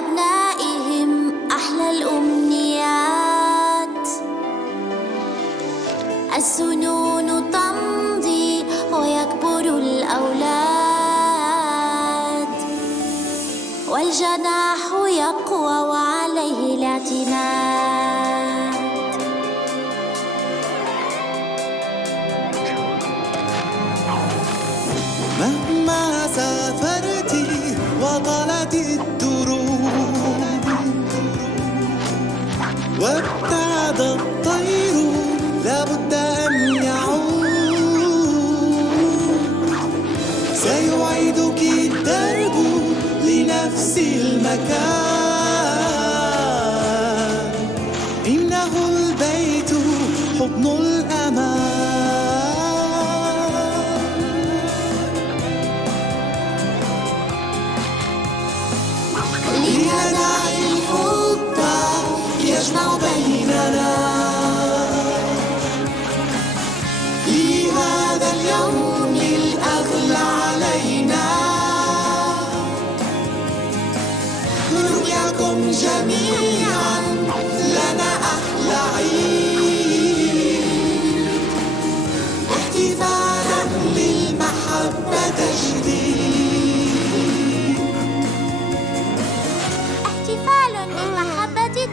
لأبنائهم أحلى الأمنيات. السنون تمضي ويكبر الأولاد، والجناح يقوى وعليه الاعتماد. مهما سافرت وطالت الدروب وابتعد الطير لابد أن يعود، سيعيدك الدرب لنفس المكان، إنه البيت حضن الأمان. ليدع الحب يجمع بيننا في هذا اليوم الأغلى علينا، رؤياكم جميعا لنا أحلى عيد، احتفالا للمحبة تجديد، احتفال للمحبة تجديد.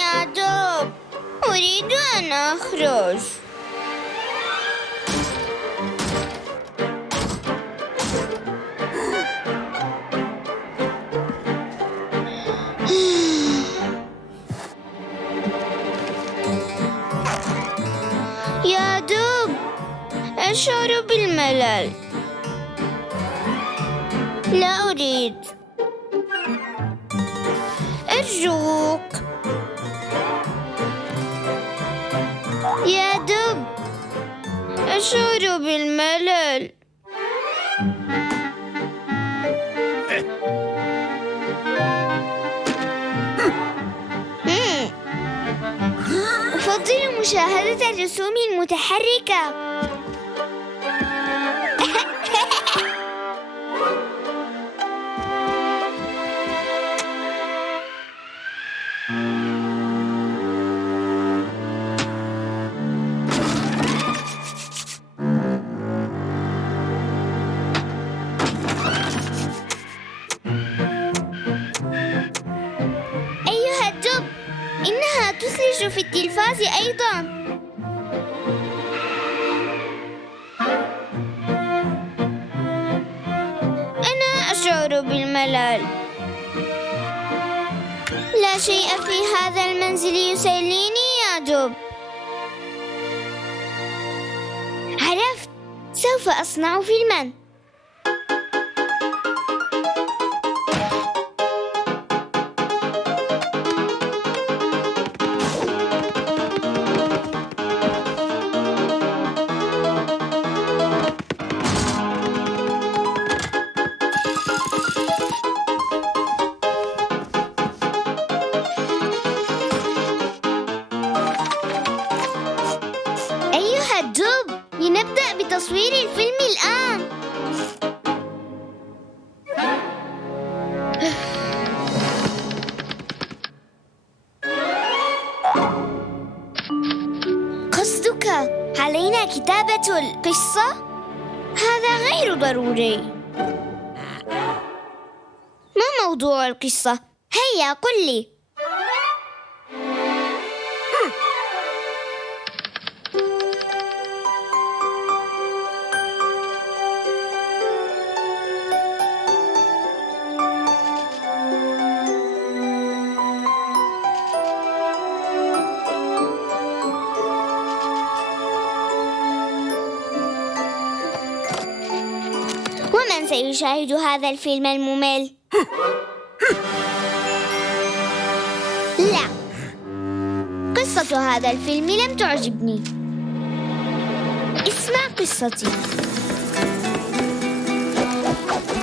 يا دب، أريد أن أخرج. يا دب، أشعر بالملل. لا أريد. أرجوك يا دب، أشعر بالملل. أفضل مشاهدة الرسوم المتحركة. أيها الدب، إنها تثلج في التلفاز أيضا. أنا أشعر بالملل. لا شيء في هذا المنزل يسليني يا دب. عرفت، سوف أصنع فيلما. أيها الدب، لنبدأ بتصوير الفيلم الآن. قصدك علينا كتابة القصة؟ هذا غير ضروري. ما موضوع القصة؟ هيا قل لي. من سيشاهد هذا الفيلم الممل؟ لا، قصة هذا الفيلم لم تعجبني. اسمع قصتي.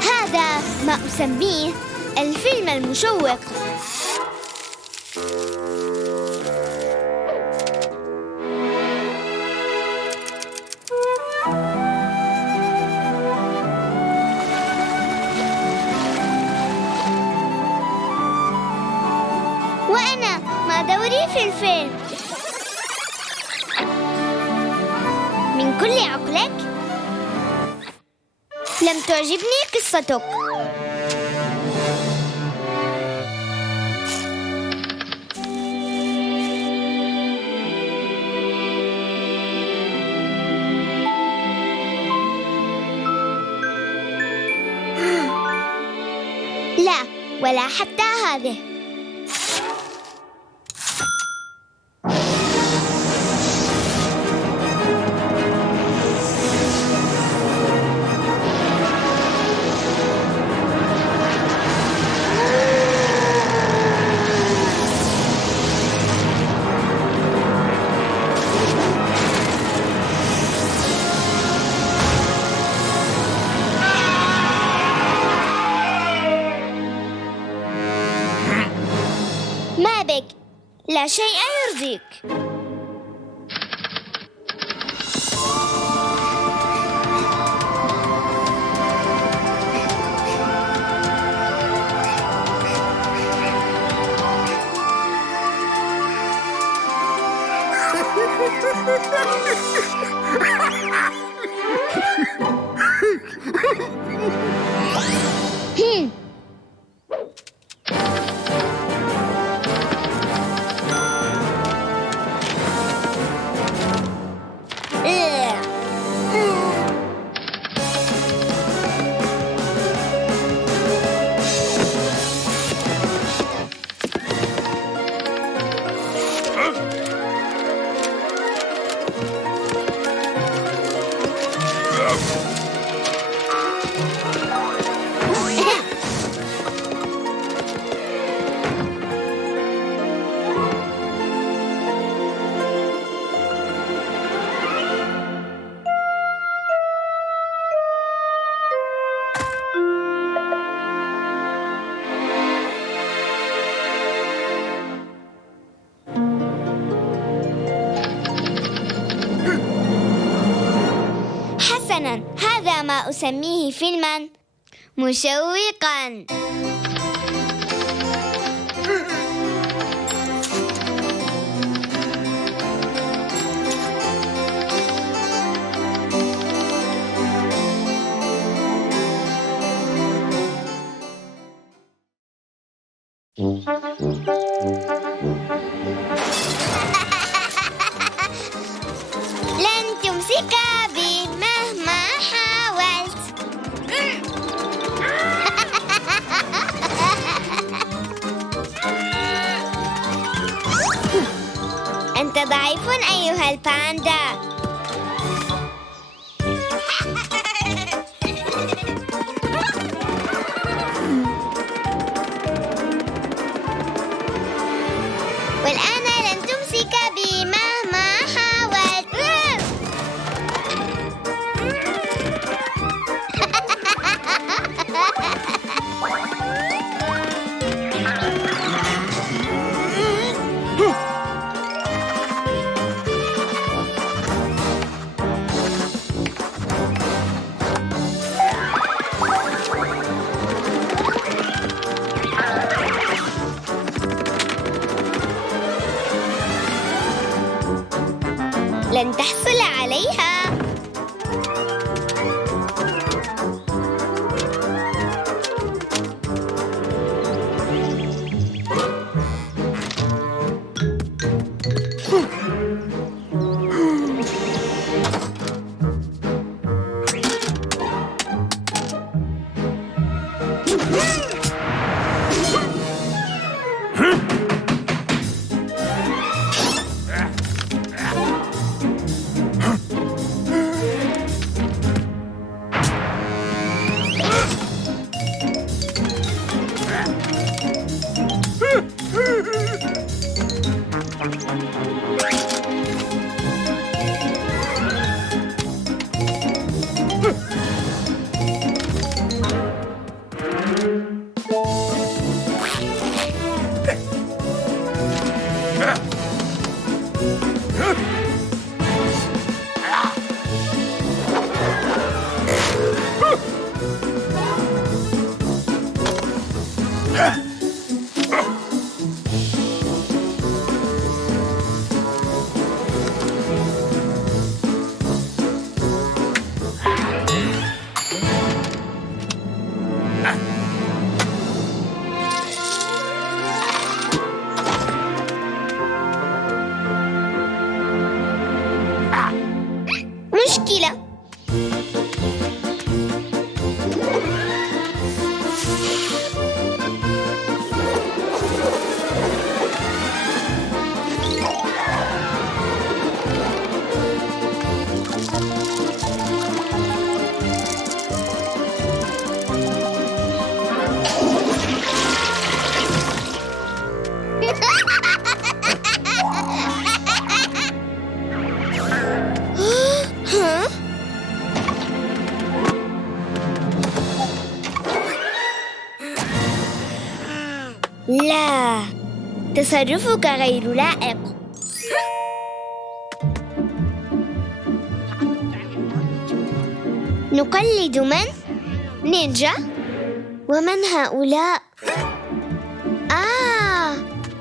هذا ما أسميه الفيلم المشوق. وأنا ما دوري في الفيلم؟ من كل عقلك لم تعجبني قصتك. لا، ولا حتى هذه. ما بك؟ لا شيء يرضيك. حسناً، هذا ما أسميه فيلماً مشوقاً. لن تمسك بي مهما حاولت. أنت ضعيف أيها الباندا. والآن لن تمسك بي مهما حاولت. لن تحصل عليها. لا، تصرفك غير لائق. نقلد من؟ نينجا؟ ومن هؤلاء؟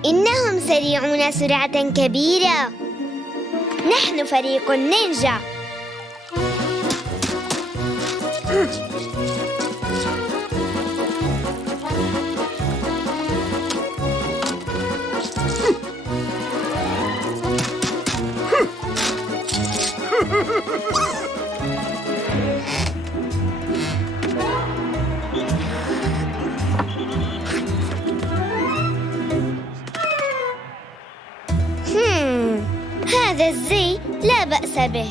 إنهم سريعون سرعة كبيرة. نحن فريق النينجا. هذا الزي لا بأس به.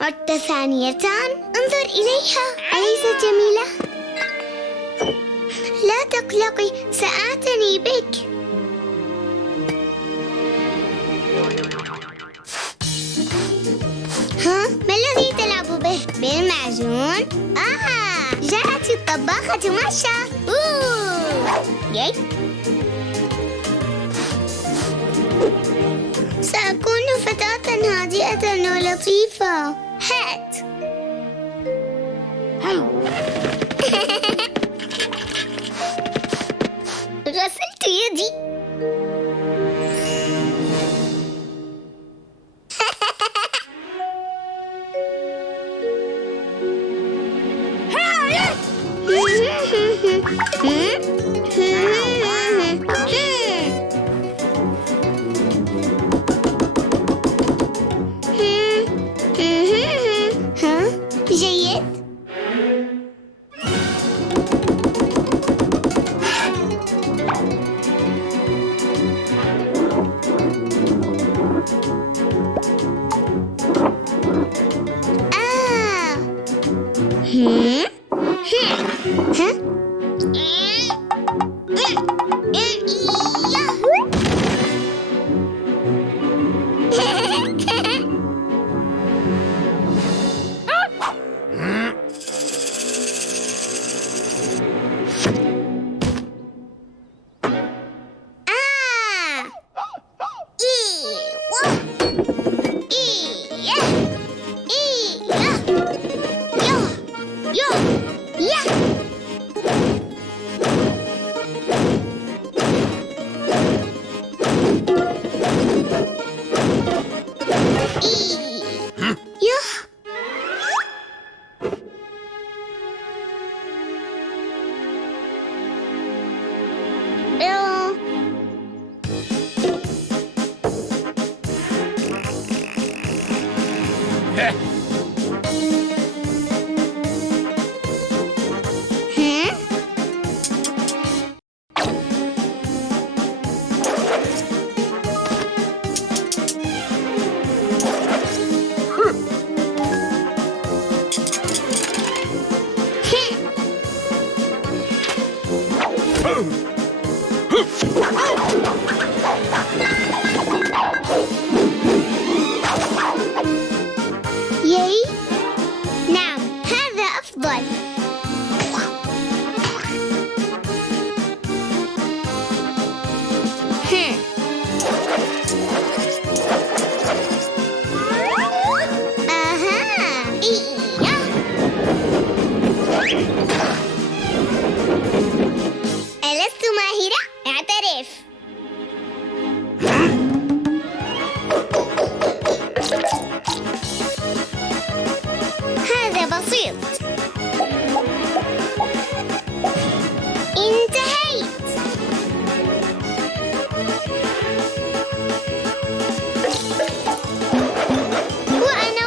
عدت ثانية، انظر إليها، أليست جميلة؟ لا تقلقي، سأعتني بك. بالمعجون. جاءت الطباخة ماشا. ياي. سأكون فتاة هادئة ولطيفة. هات. غسلت يدي. جيد. ياي. نعم، هذا أفضل. ألست ماهرة؟ اعترف. هذا بسيط. انتهيت. وأنا.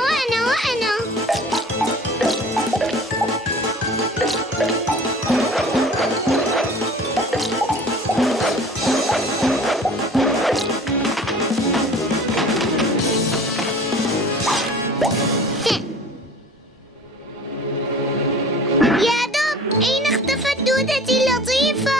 يا دب، أين اختفت دودتي اللطيفة؟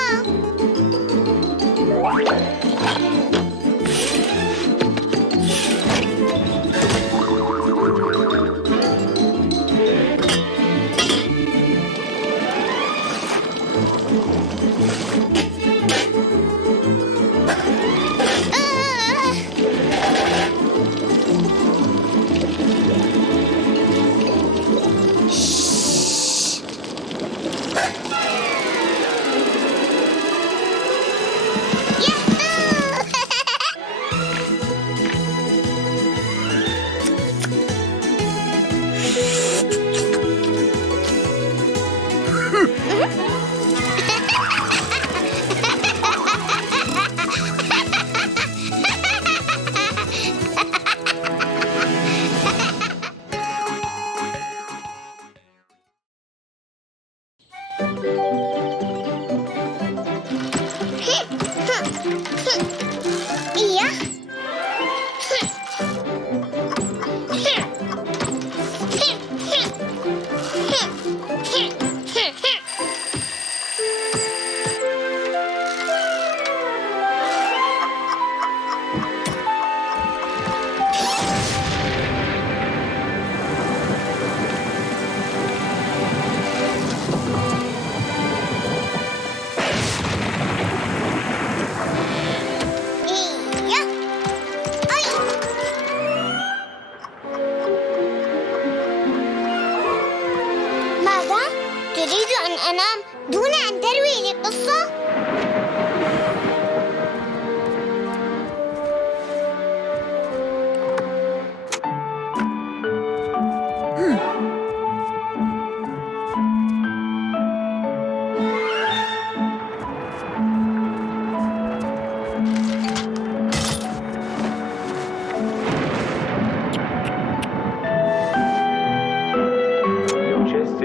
أتريد أن أنام دون أن تروي لي قصة؟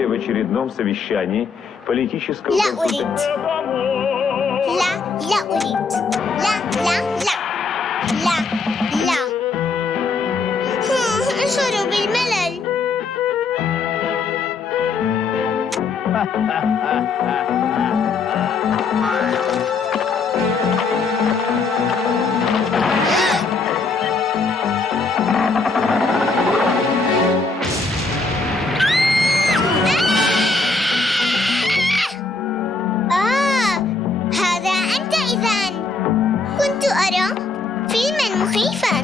В очередном совещании политического لا أريد. لا أريد. لا. أشعر بالملل. هذا أنت إذن. كنت أرى فيلما مخيفا.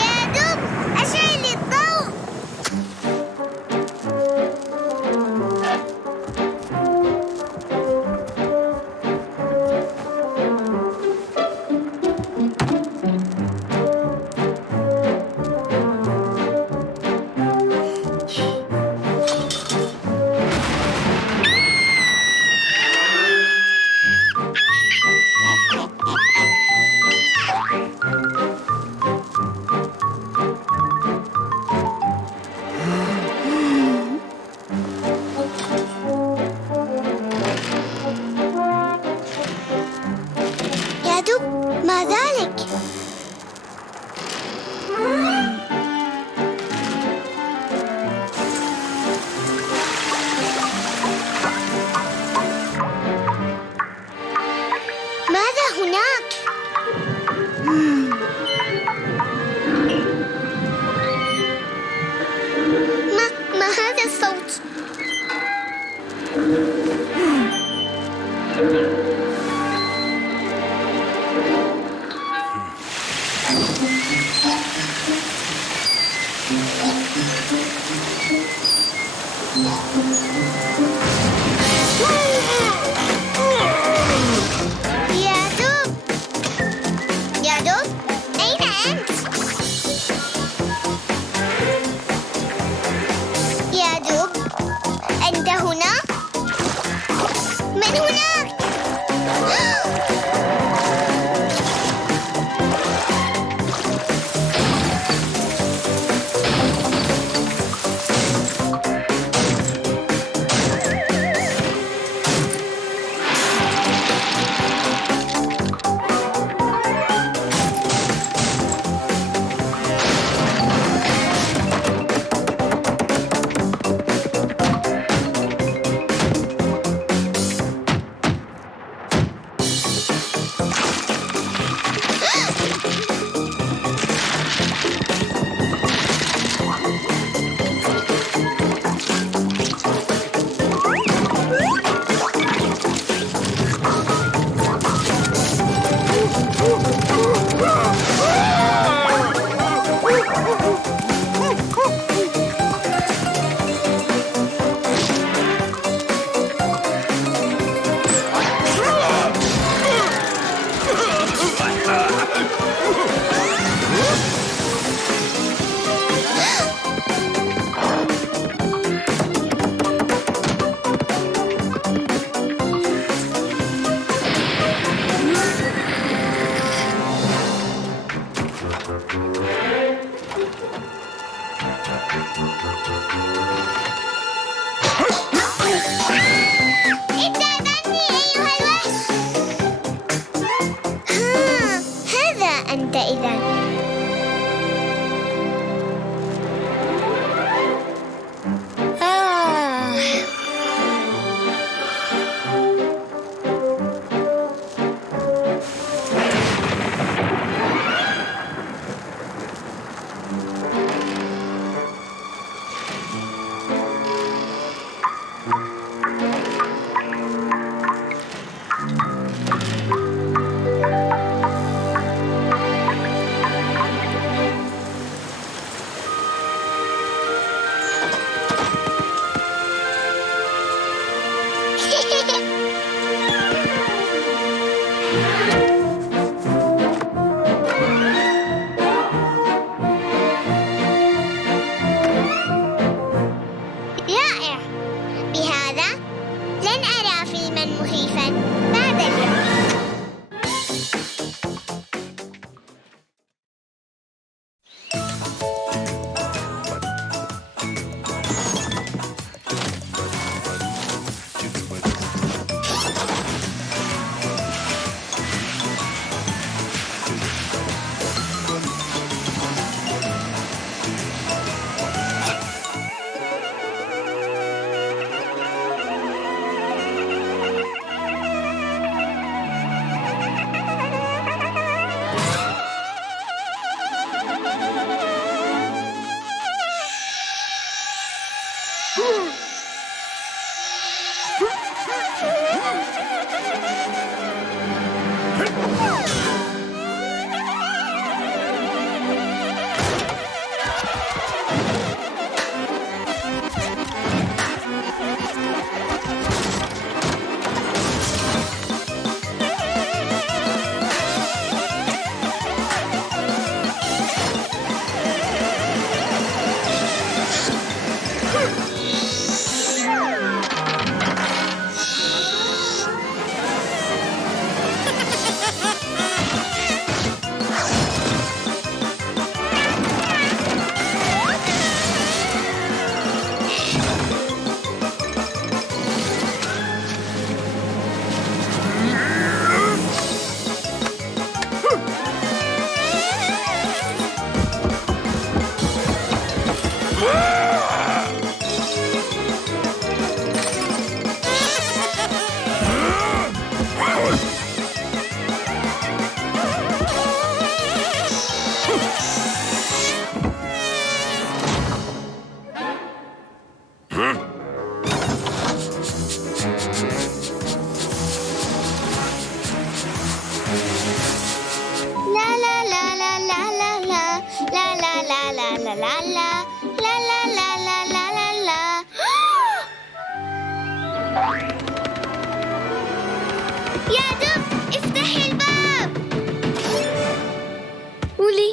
يا دب، أشعل الضوء. لا لا لا لا لا لا لا لا لا لا. يا دب افتحي الباب. ولي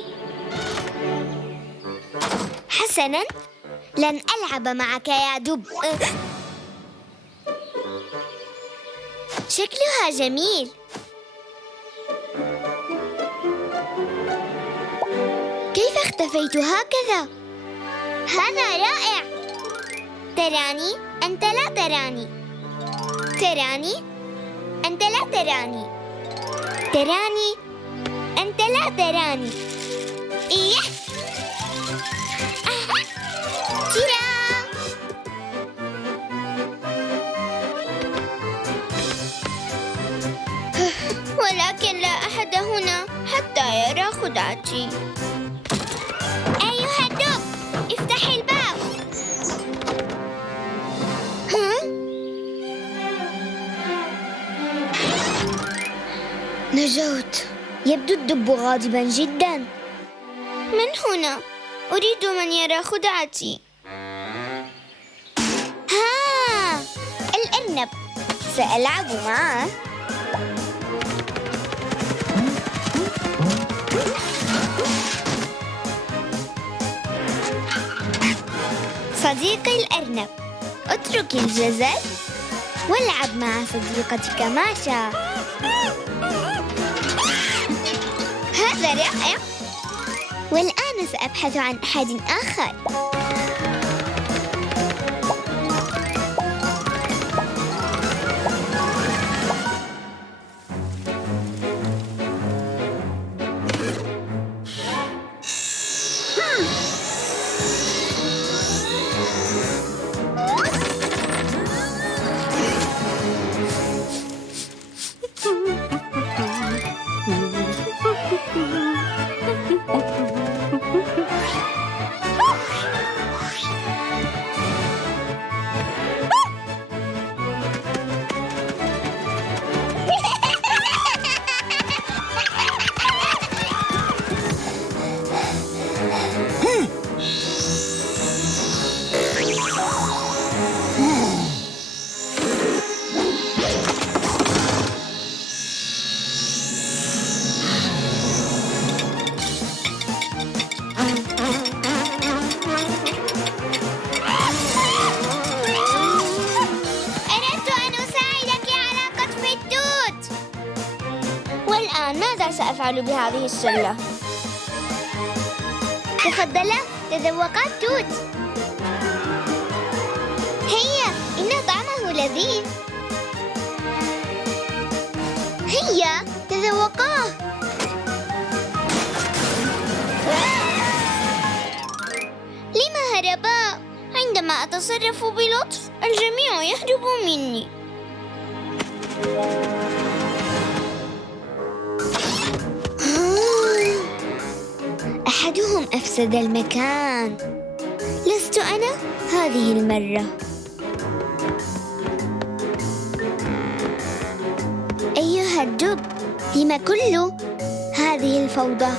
حسناً، لن ألعب معك يا دب. شكلها جميل. كيف اختفيت هكذا؟ هذا رائع. تراني أنت لا تراني، تراني أنت لا تراني، تراني أنت لا تراني. إيه ترى. ولكن لا أحد هنا حتى يرى خدعتي. أيها الدب افتح الباب. ها؟ نجوت. يبدو الدب غاضبا جدا. من هنا؟ أريد من يرى خدعتي. ها، الأرنب، سألعب معه. صديقي الأرنب، اترك الجزر والعب مع صديقتك ماشا. هذا رائع. والآن سأبحث عن أحد آخر. سأفعل بهذه السلة. تفضلا تذوقا التوت. هيا، إن طعمه لذيذ. هيا تذوقاه. لما هربا؟ عندما أتصرف بلطف الجميع يهرب مني. أحدهم أفسد المكان. لست أنا هذه المرة. أيها الدب، لم كل هذه الفوضى؟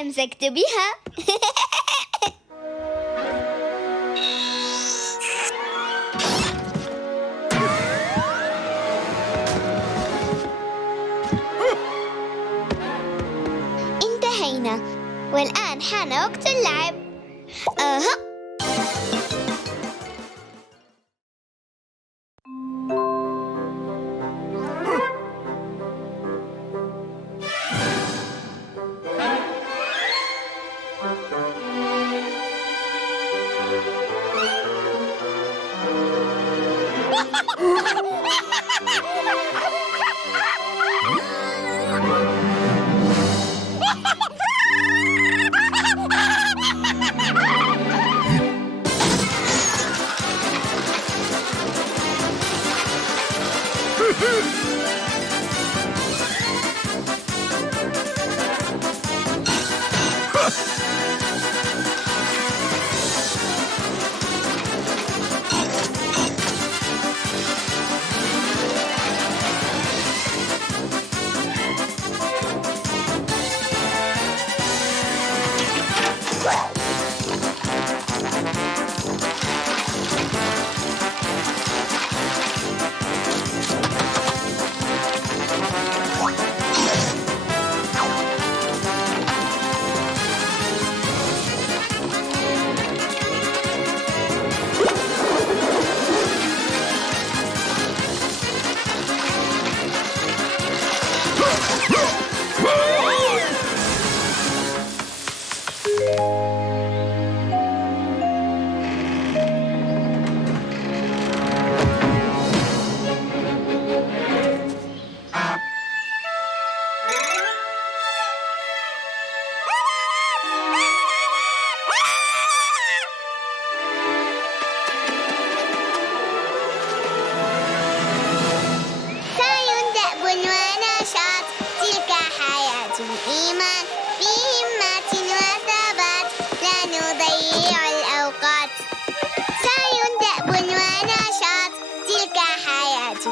أمسكت بها. انتهينا، والآن حان وقت اللعب.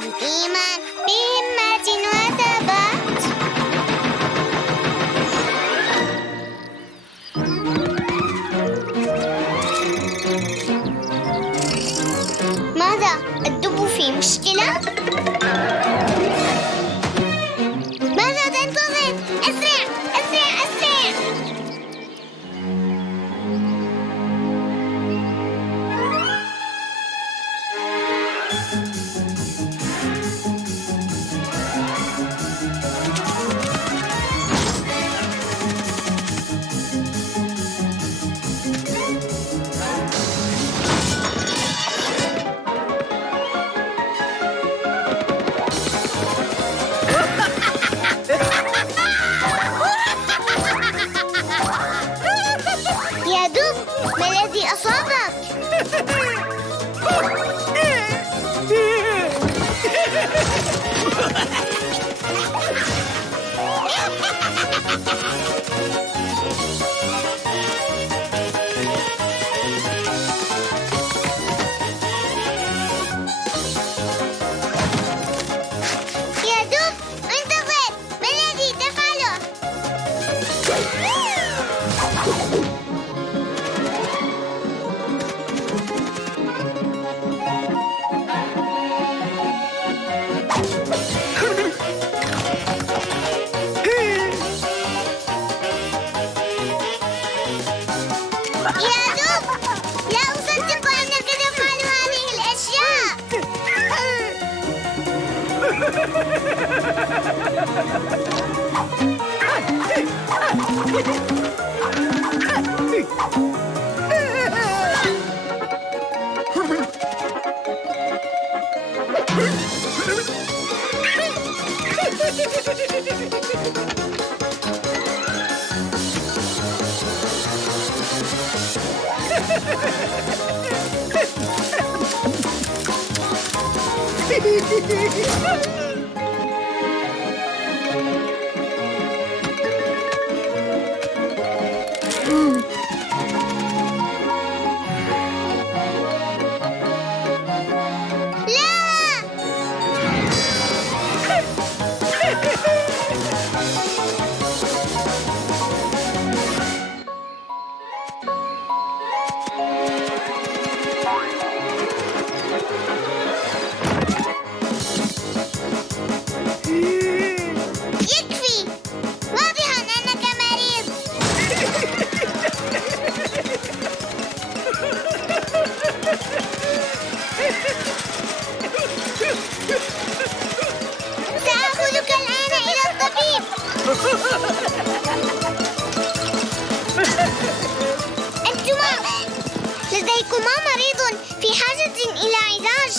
إيمان بهمة وثبات. ماذا؟ الدب في مشكلة؟ ماذا تنتظر؟ أسرع أسرع أسرع! يا دب، ما الذي أصابك؟ يا دب، انتظر، ما الذي تفعله؟ يا دب، لا أصدق أنك تفعل هذه الأشياء. يكفي، واضحا أنك مريض. سآخذك الآن إلى الطبيب. أنتما لديكما مريض في حاجة إلى علاج.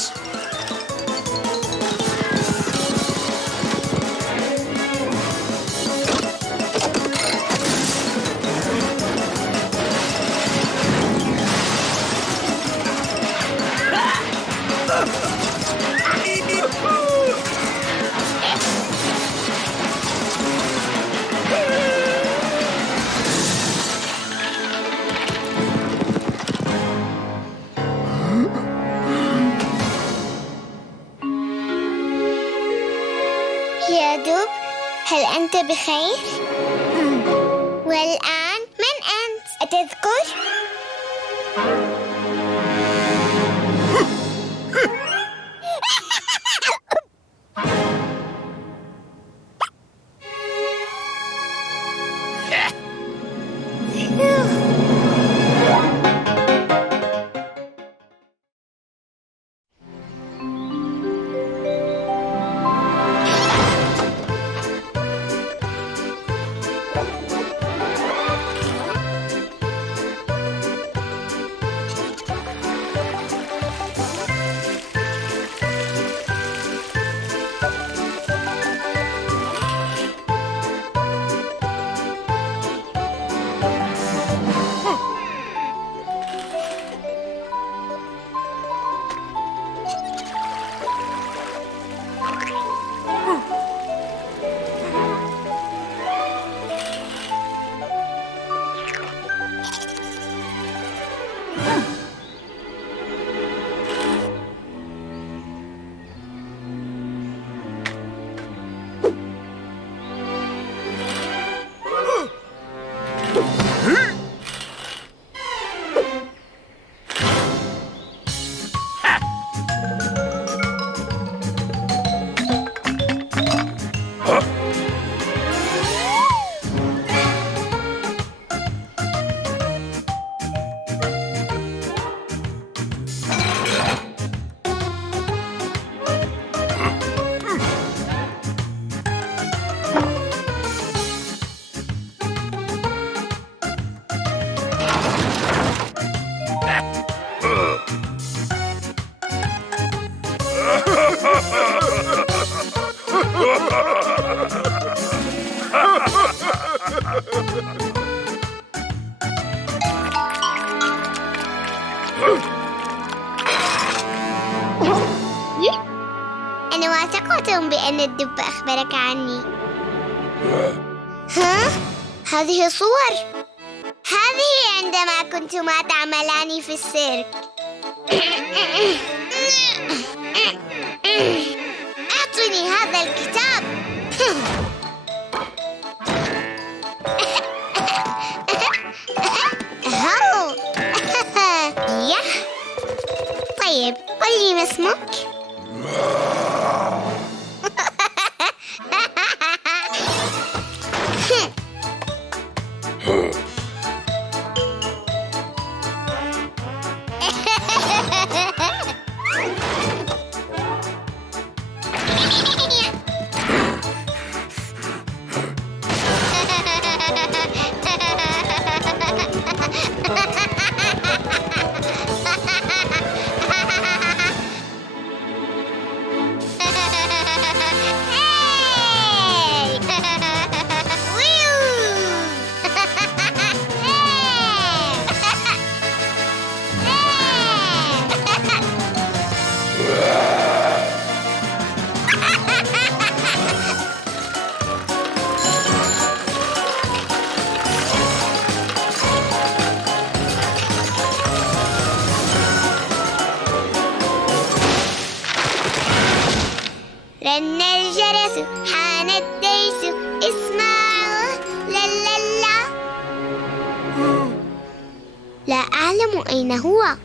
يا دب، هل أنت بخير؟ والآن من أنت؟ أتذكر؟ ما ثقتم بأن الدب أخبرك عني؟ ها؟ هذه صور. هذه عندما كنتما تعملان في السيرك. أعطني هذا الكتاب. يح. طيب قل لي ما اسمك؟ رن الجرس حان الديس اسمعوا لا لا لا. لا أعلم أين هو.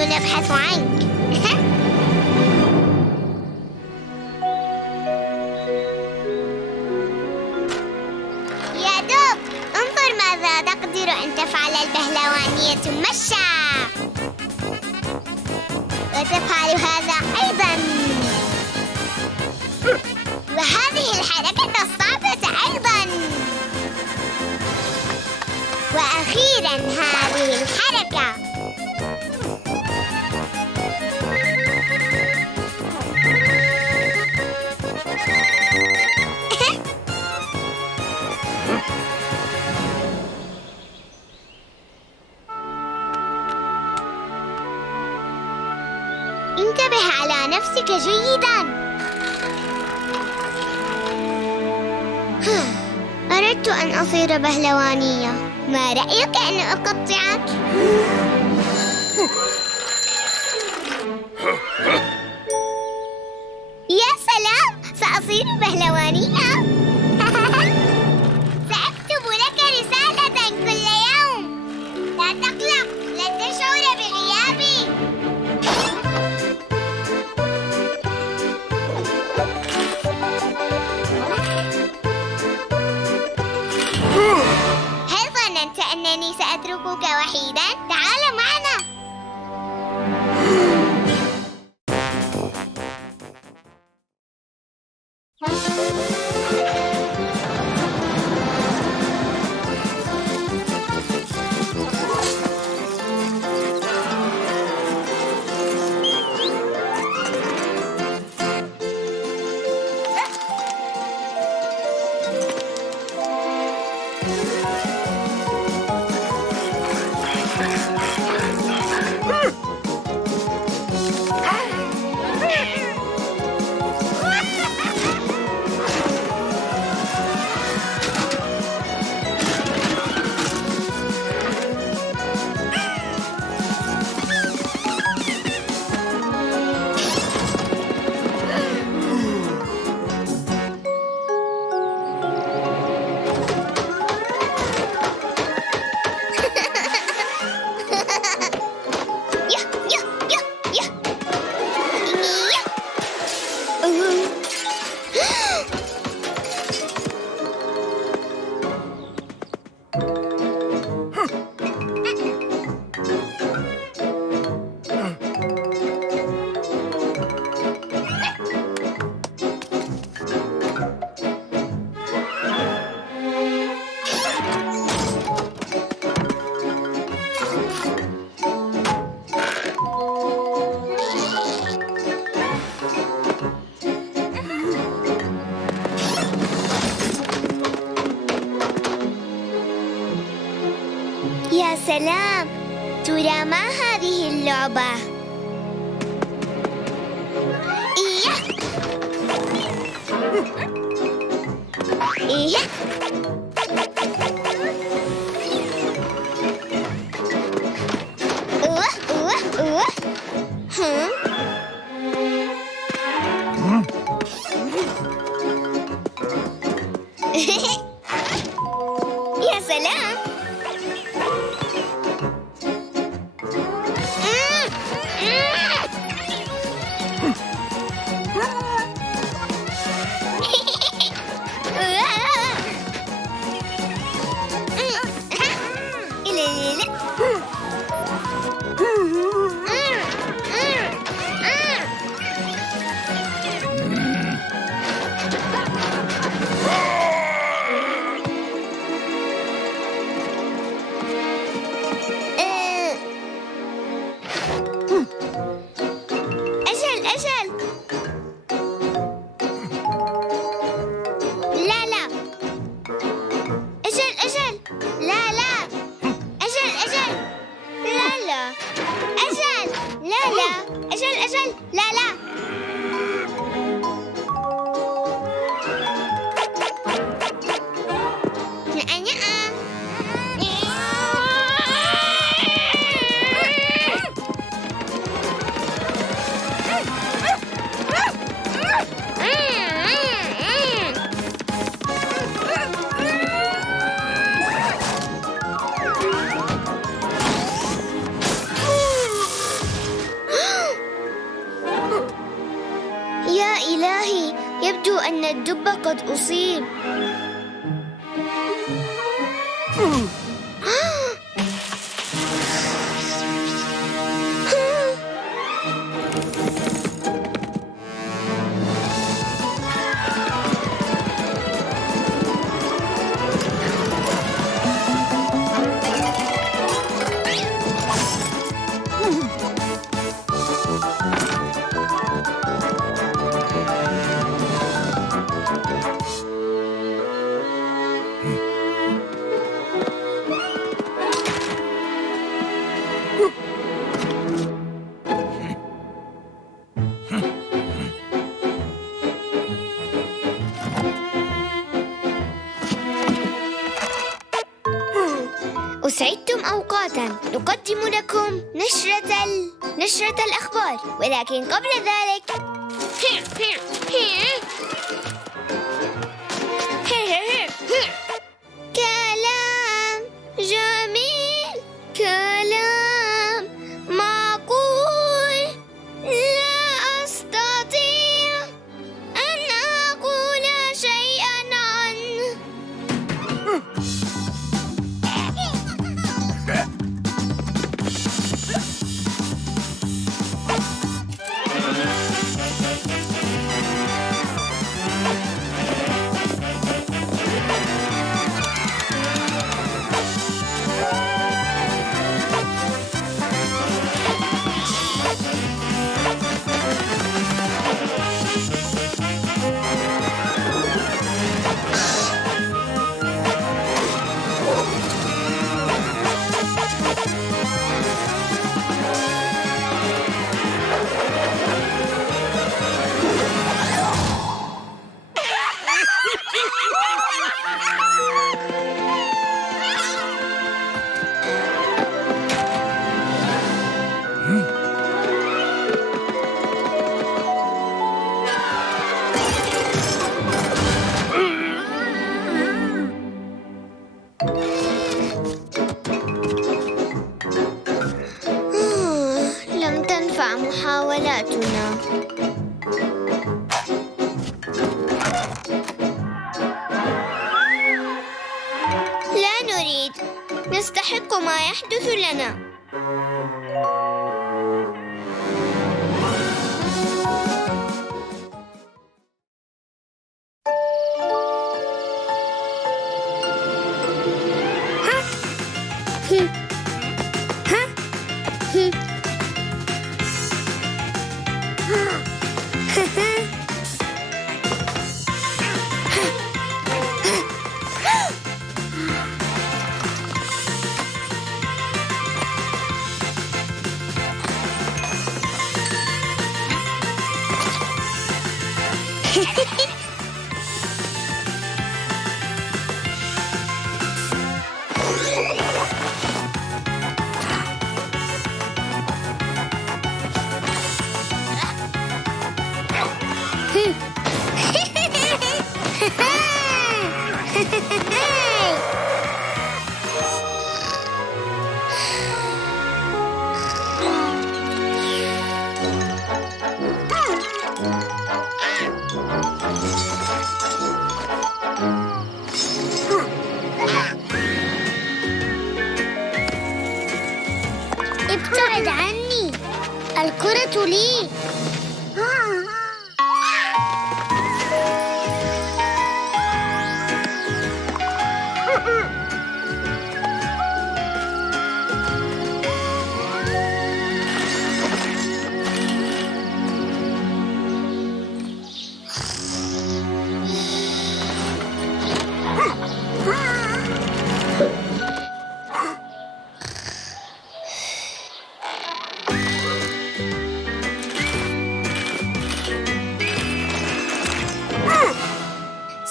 نبحث عنك. يا دب، انظر ماذا تقدر أن تفعل البهلوانية مشا، وتفعل هذا أيضا، وهذه الحركة الصعبة أيضا، وأخيرا هذه الحركة. انتبه على نفسك جيدا. أردت أن أصير بهلوانية، ما رأيك أن أقطعك؟ يا سلام، سأصير بهلوانية. سأكتب لك رسالة كل يوم. لا تقلق، لن تشعر بغيابي. هل ظننت أنني سأتركك وحيدا؟ تعال معنا. يا سلام! ترى ما هذه اللعبة؟ إيه إيه أوه أوه أوه يا سلام! يبدو أن الدب قد أصيب. أسعدتم أوقاتاً. نقدم لكم نشرة الأخبار، ولكن قبل ذلك كلام جميل، كلام معقول. لا أستطيع أن أقول شيئاً عنه. لم تنفع محاولاتنا. لا نريد، نستحق ما يحدث لنا. الكرة لي.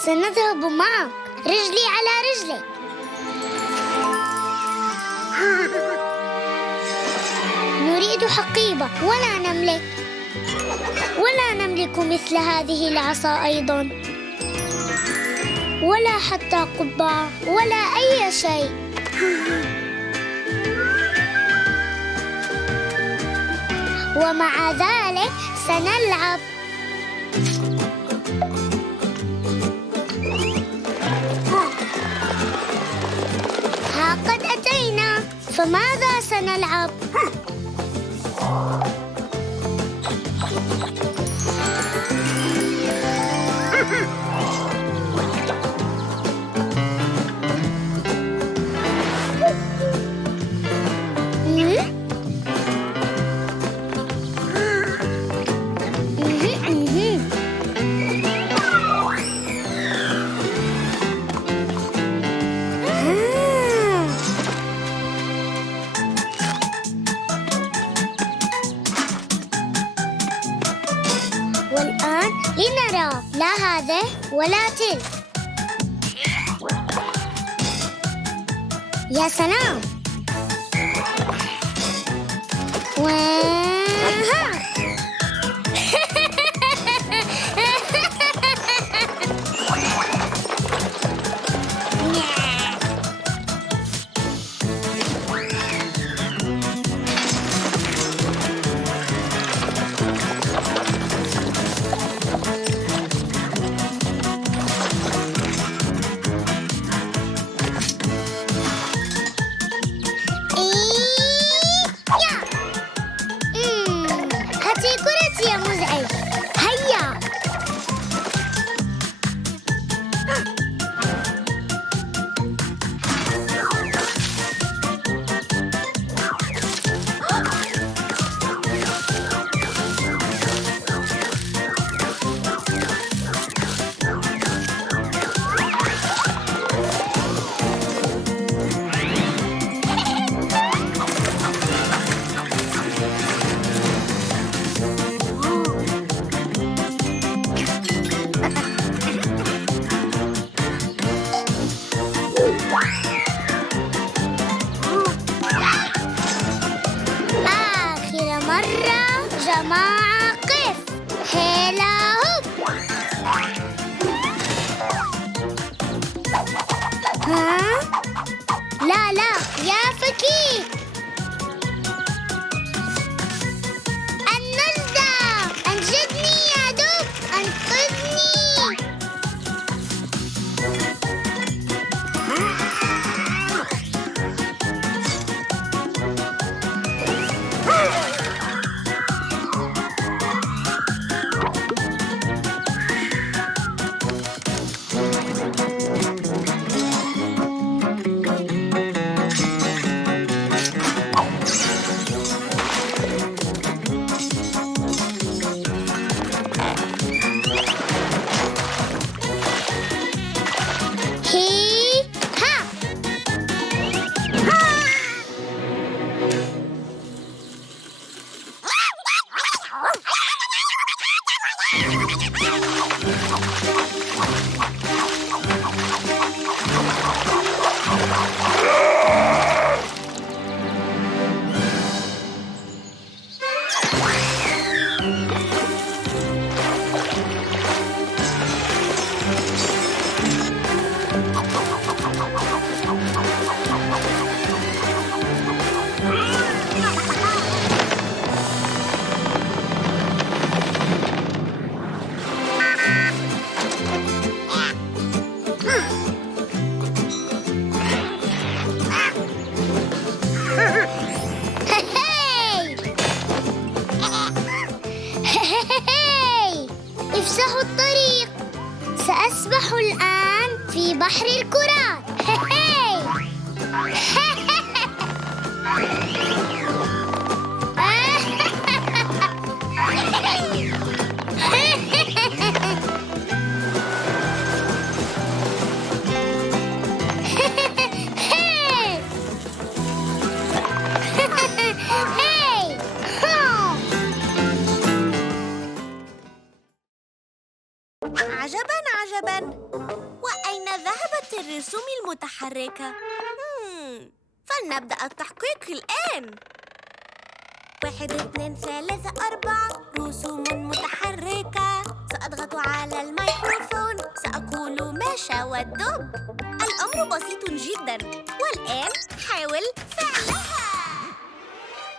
سنذهب معك، رجلي على رجلك. نريد حقيبة ولا نملك مثل هذه العصا أيضا، ولا حتى قبعة ولا أي شيء. ومع ذلك سنلعب. ها قد أتينا، فماذا سنلعب؟ والآن لنرى لا هذا ولا تلك. يا سلام. وها جماعة قف. هلا هوب. ها؟ لا يا فكيك. النجدة، أنجدني يا دب، أنقذني. عجباً عجباً. وأين ذهبت الرسوم المتحركة؟ فلنبدأ التحقيق الآن. 1 2 3 4 رسوم متحركة. سأضغط على الميكروفون، سأقول ماشا والدب. الأمر بسيط جداً، والآن حاول فعله.